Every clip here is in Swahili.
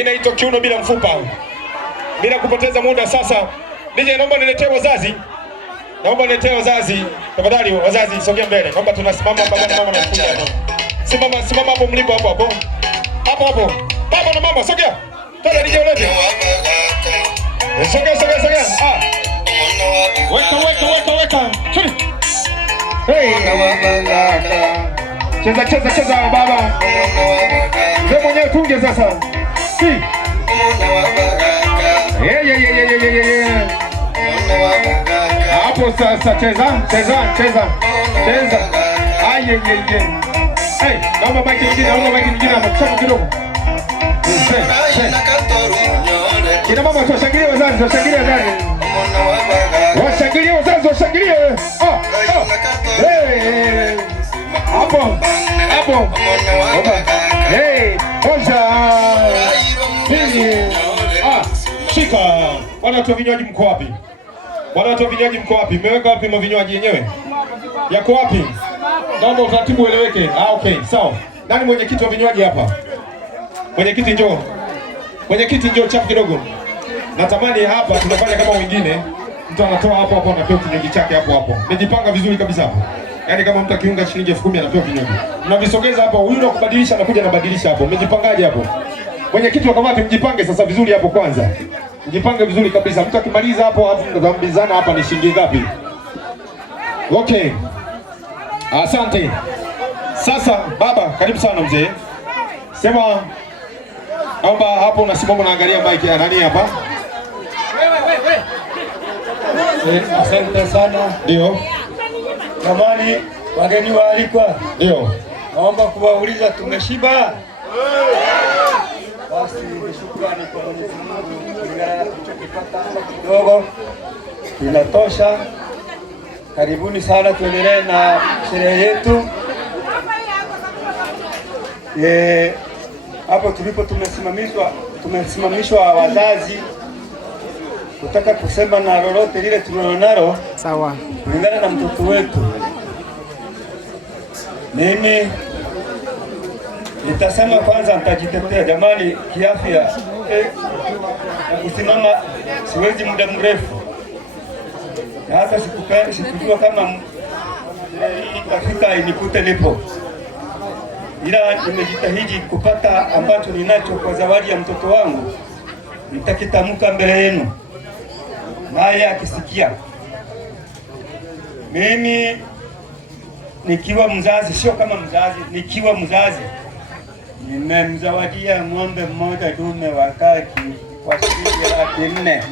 inaitwa kiuno bila mfupa. Bila kupoteza muda sasa, DJ naomba niletee wazazi. Naomba niletee wazazi. Tafadhali wazazi sogea mbele. Naomba tunasimama baba na mama na kuja hapo. Simama hapo mlipo hapo hapo. Hapo. Baba na mama sogea. Toa DJ ulete. Sogea. Weka. Chini. Hey. Cheza baba. Mzee mwenyewe tunge sasa. Yeah. Hapo sasa cheza. Aye. Hey, naomba baki nyingine hapo chama kidogo. Kina mama washangilie wazazi, washangilie ndani. Washangilie wazazi, washangilie. Hey. Hapo. Hey, hoja. Shika. Wanatoa vinywaji mko wapi? Mmeweka wapi mavinywaji yenyewe? Yako wapi? Naomba utaratibu ueleweke. Okay, sawa. Nani mwenyekiti wa vinywaji hapa? Mwenyekiti njoo chapu kidogo. Natamani hapa tunafanya kama wengine. Mtu anatoa hapo anapewa kinywaji chake hapo. Mmejipanga vizuri kabisa hapo. Yaani kama mtu akiunga shilingi 10,000 anapewa kinywaji. Mnavisogeza hapo, huyu anakubadilisha anakuja anabadilisha hapo. Mmejipangaje hapo? Mwenyekiti wa kamati mjipange sasa vizuri hapo kwanza. Mjipange vizuri kabisa. Mtu akimaliza hapo mtambizana hapa ni shilingi ngapi? Okay. Asante. Sasa baba, karibu sana mzee. Sema naomba hapo unasimama unaangalia mic ya nani hapa? Asante sana. Ndio. Jamani, wageni waalikwa. Ndio. Naomba kuwauliza tumeshiba? Basi shukrani kwa Mwenyezi Mungu kulingana na tulichokipata kidogo inatosha. Karibuni sana, tuendelee na sherehe yetu. Hapo tulipo tumesimamishwa wazazi kutaka kusema na lolote lile tulilonalo sawa kulingana na mtoto wetu. Mimi nitasema kwanza, nitajitetea jamani, kiafya kusimama siwezi muda mrefu, na hata sikujua kama itafika inikute nipo, ila nimejitahidi kupata ambacho ninacho kwa zawadi ya mtoto wangu. Nitakitamka mbele yenu naye akisikia. Mimi nikiwa mzazi, sio kama mzazi, nikiwa mzazi nimemzawadia ng'ombe mmoja dume wa kaki kwa shilingi 400,000.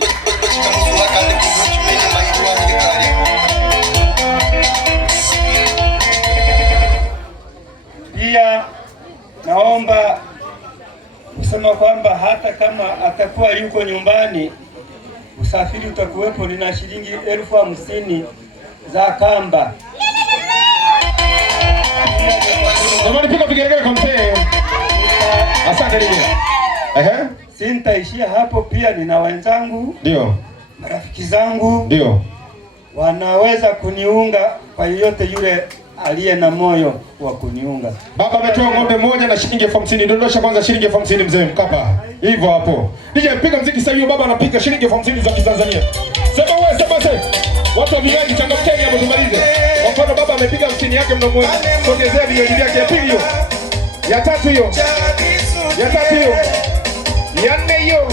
Pia naomba kusema kwamba hata kama atakuwa yuko nyumbani, usafiri utakuwepo. Nina shilingi 50,000 za kamba. Jamani, piga vigelegele kwa mzee. Asante DJ. Sintaishia hapo, pia nina wenzangu, ndio marafiki zangu, ndio wanaweza kuniunga kwa yoyote yule aliye na moyo wa kuniunga. Baba ametoa ng'ombe moja na shilingi 50,000. Dondosha kwanza shilingi 50,000 mzee Mkapa. Hivyo hapo. DJ piga muziki sasa hiyo, baba anapiga shilingi 50,000 za Kitanzania. Sema wewe, sema sasa. Watu wa vinywaji changamkeni hapo tumalize. Kwa mfano baba amepiga 50 yake mdomoni. Sogezea vinywaji vyake, ya pili hiyo. Ya tatu hiyo. Ya 4 hiyo.